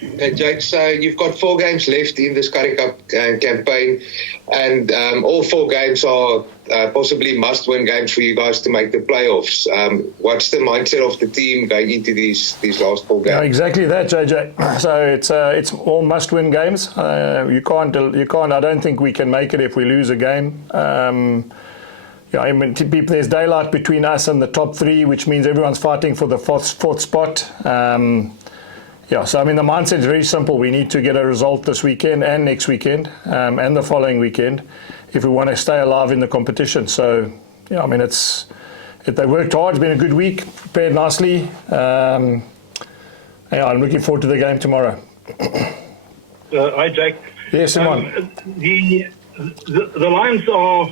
Jake, so you've got 4 games left in this Currie Cup campaign, and all 4 games are possibly must-win games for you guys to make the playoffs. What's the mindset of the team going into these last 4 games? Yeah, exactly that, JJ. So it's all must-win games. You can't. I don't think we can make it if we lose a game. Yeah, I mean, there's daylight between us and the top 3, which means everyone's fighting for the fourth spot. Yeah, so I mean, the mindset is very simple. We need to get a result this weekend and next weekend and the following weekend if we want to stay alive in the competition. So, yeah, I mean, they worked hard. It's been a good week, prepared nicely. Yeah, I'm looking forward to the game tomorrow. Hi, Jake. Yes, Simon. The Lions are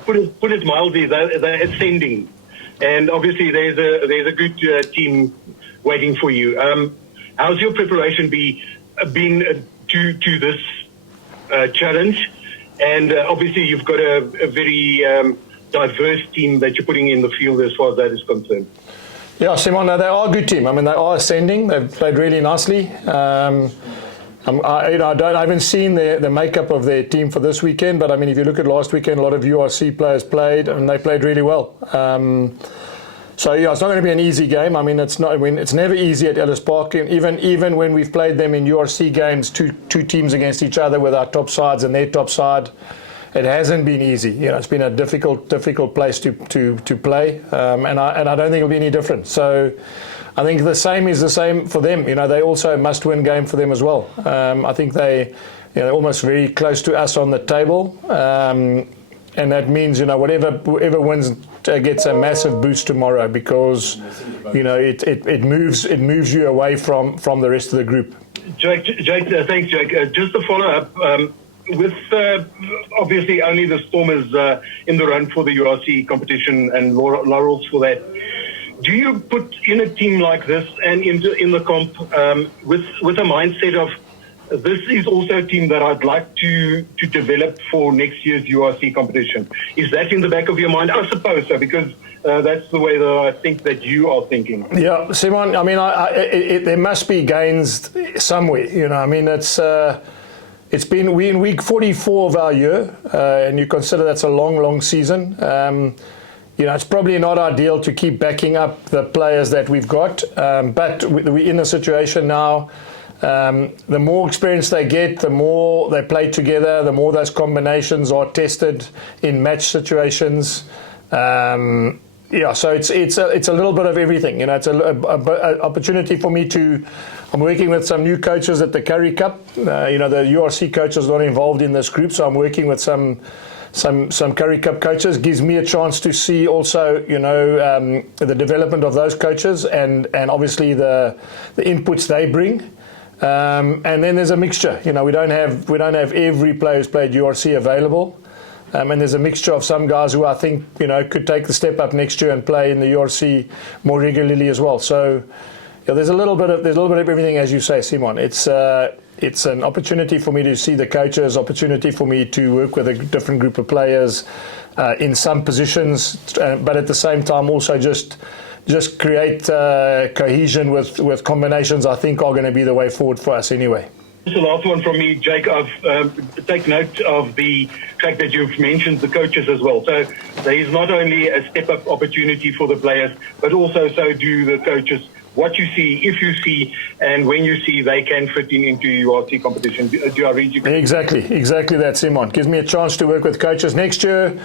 put it mildly, they're ascending, and obviously there's a good team waiting for you. How's your preparation been to this challenge? And obviously you've got a very diverse team that you're putting in the field as far as that is concerned. Yeah, Simon, they are a good team. I mean, they are ascending. They've played really nicely. I haven't seen the makeup of their team for this weekend, but I mean, if you look at last weekend, a lot of URC players played, and they played really well. So yeah, it's not going to be an easy game. I mean, it's never easy at Ellis Park. And even when we've played them in URC games, two teams against each other with our top sides and their top side, it hasn't been easy. You know, it's been a difficult place to play, and I don't think it'll be any different. So I think the same is the same for them. You know, they also a must-win game for them as well. I think they're almost very close to us on the table, and that means, you know, whoever wins gets a massive boost tomorrow, because, you know, it moves you away from the rest of the group. Jake, thanks, Jake. Just to follow up, with obviously only the Stormers in the run for the URC competition and laurels for that, do you put in a team like this and in the comp with a mindset of, this is also a team that I'd like to develop for next year's URC competition? Is that in the back of your mind? I suppose so, because that's the way that I think that you are thinking. Yeah, Simon, I mean, there must be gains somewhere. You know, I mean, we're in week 44 of our year, and you consider that's a long season. You know, it's probably not ideal to keep backing up the players that we've got, but we're in a situation now. The more experience they get, the more they play together, the more those combinations are tested in match situations. Yeah, so it's a little bit of everything. You know, it's an opportunity for me I'm working with some new coaches at the Currie Cup. You know, the URC coaches not involved in this group, so I'm working with some Currie Cup coaches. Gives me a chance to see also, you know, the development of those coaches and obviously the inputs they bring. And then there's a mixture. You know, we don't have every player who's played URC available, and there's a mixture of some guys who I think, you know, could take the step up next year and play in the URC more regularly as well. So yeah, there's a little bit of everything, as you say, Simon. It's an opportunity for me to see the coaches, opportunity for me to work with a different group of players in some positions, but at the same time also just create cohesion with combinations. I think are going to be the way forward for us anyway. Just the last one from me, Jake. I've taken note of the fact that you've mentioned the coaches as well. So there is not only a step-up opportunity for the players, but also so do the coaches. What you see, if you see, and when you see they can fit into URC competition. Do I read you? Exactly that, Simon. Gives me a chance to work with coaches next year.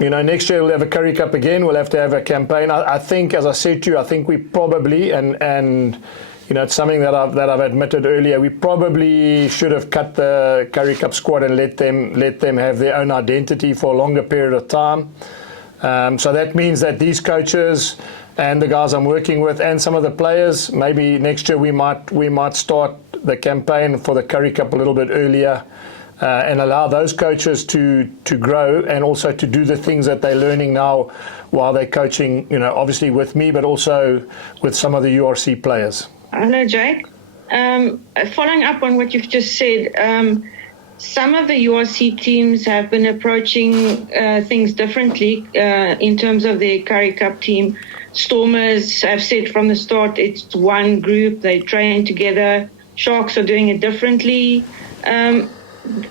You know, next year we'll have a Currie Cup again. We'll have to have a campaign. I think, as I said to you, I think we probably, and you know, it's something that I've admitted earlier, we probably should have cut the Currie Cup squad and let them have their own identity for a longer period of time. So that means that these coaches and the guys I'm working with and some of the players, maybe next year we might start the campaign for the Currie Cup a little bit earlier. And allow those coaches to grow and also to do the things that they're learning now while they're coaching, you know, obviously with me, but also with some of the URC players. Hello, Jake. Following up on what you've just said, some of the URC teams have been approaching things differently in terms of their Currie Cup team. Stormers have said from the start it's one group, they train together. Sharks are doing it differently.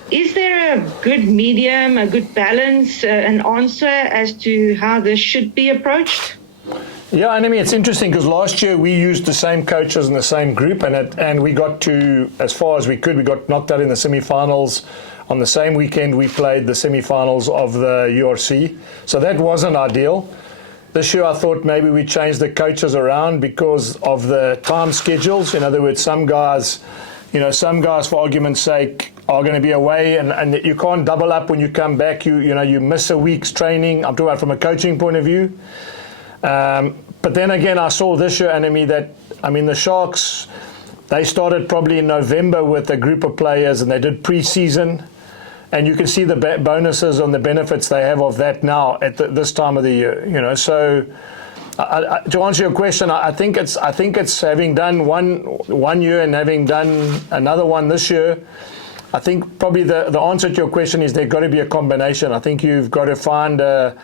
Is there a good medium, a good balance, an answer as to how this should be approached? Yeah, and I mean, it's interesting because last year we used the same coaches in the same group, and we got to, as far as we could, we got knocked out in the semi-finals. On the same weekend, we played the semi-finals of the URC. So that wasn't ideal. This year, I thought maybe we changed the coaches around because of the time schedules. In other words, some guys, for argument's sake, are going to be away, and you can't double up when you come back. You miss a week's training. I'm talking about from a coaching point of view. But then again, I saw this year, the Sharks, they started probably in November with a group of players, and they did pre-season, and you can see the bonuses and the benefits they have of that now at this time of the year. So to answer your question, I think it's having done one year and having done another one this year. I think probably the answer to your question is there's got to be a combination. I think you've got to find a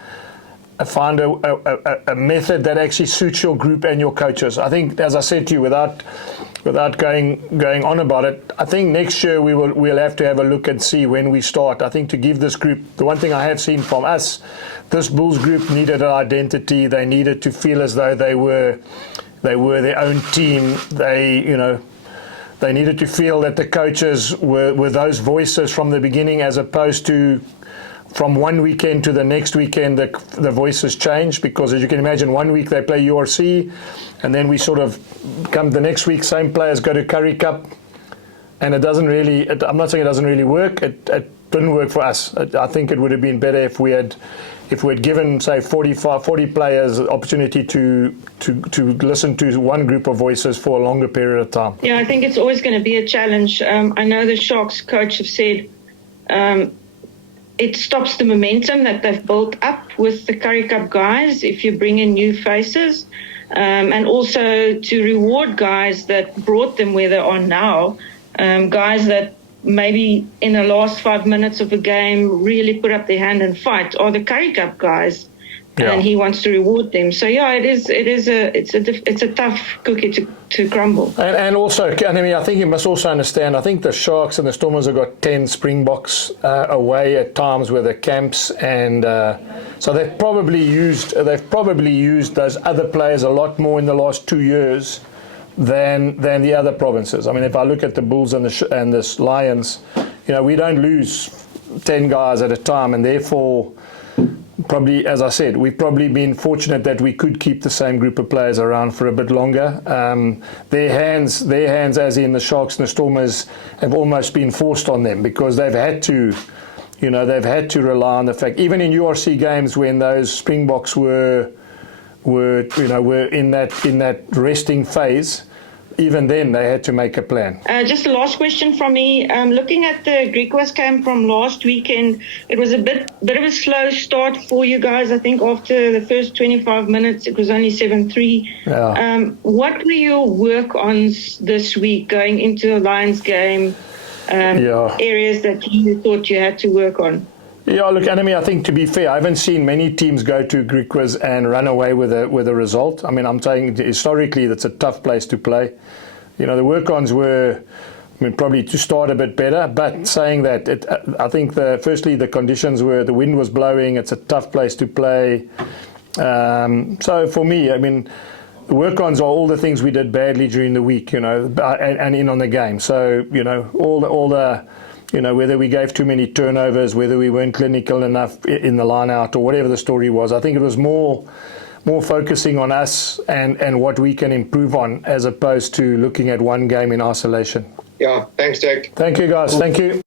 method that actually suits your group and your coaches. I think, as I said to you, without going on about it, I think next year we'll have to have a look and see when we start. I think to give this group, the one thing I have seen from us, this Bulls group needed an identity. They needed to feel as though they were their own team. They needed to feel that the coaches were those voices from the beginning, as opposed to from one weekend to the next weekend, the voices change, because as you can imagine, one week they play URC, and then we sort of come the next week, same players go to Currie Cup, and it doesn't really, I'm not saying it doesn't really work, it didn't work for us. I think it would have been better if we had given, say, 40 players the opportunity to listen to one group of voices for a longer period of time. Yeah, I think it's always going to be a challenge. I know the Sharks coach have said it stops the momentum that they've built up with the Currie Cup guys if you bring in new faces, and also to reward guys that brought them where they are now, guys that maybe in the last 5 minutes of a game really put up their hand and fight, are the Currie Cup guys. Yeah. And he wants to reward them. So yeah, it's a tough cookie to crumble. And also, I think you must also understand, I think the Sharks and the Stormers have got 10 Springboks away at times with the camps, and so they've probably used those other players a lot more in the last 2 years than the other provinces. I mean, if I look at the Bulls and the Lions, we don't lose 10 guys at a time, and therefore, probably, as I said, we've probably been fortunate that we could keep the same group of players around for a bit longer. Their hands, as in the Sharks and the Stormers, have almost been forced on them, because they've had to rely on the fact, even in URC games when those Springboks were in that resting phase, even then they had to make a plan. Just a last question from me. Looking at the Griquas camp from last weekend, it was a bit of a slow start for you guys. I think after the first 25 minutes, it was only 7-3. Yeah. What were your work-ons this week going into the Lions game? Areas that you thought you had to work on? Yeah, look, Anami, I think, to be fair, I haven't seen many teams go to Griquas and run away with a result. I mean, I'm saying historically that's a tough place to play. The work-ons were, probably to start a bit better, but saying that, I think firstly the conditions were, the wind was blowing, it's a tough place to play. So for me, the work-ons are all the things we did badly during the week, and in on the game. So, all the whether we gave too many turnovers, whether we weren't clinical enough in the line-out, or whatever the story was. I think it was more focusing on us and what we can improve on, as opposed to looking at one game in isolation. Yeah, thanks, Jack. Thank you, guys. Thank you.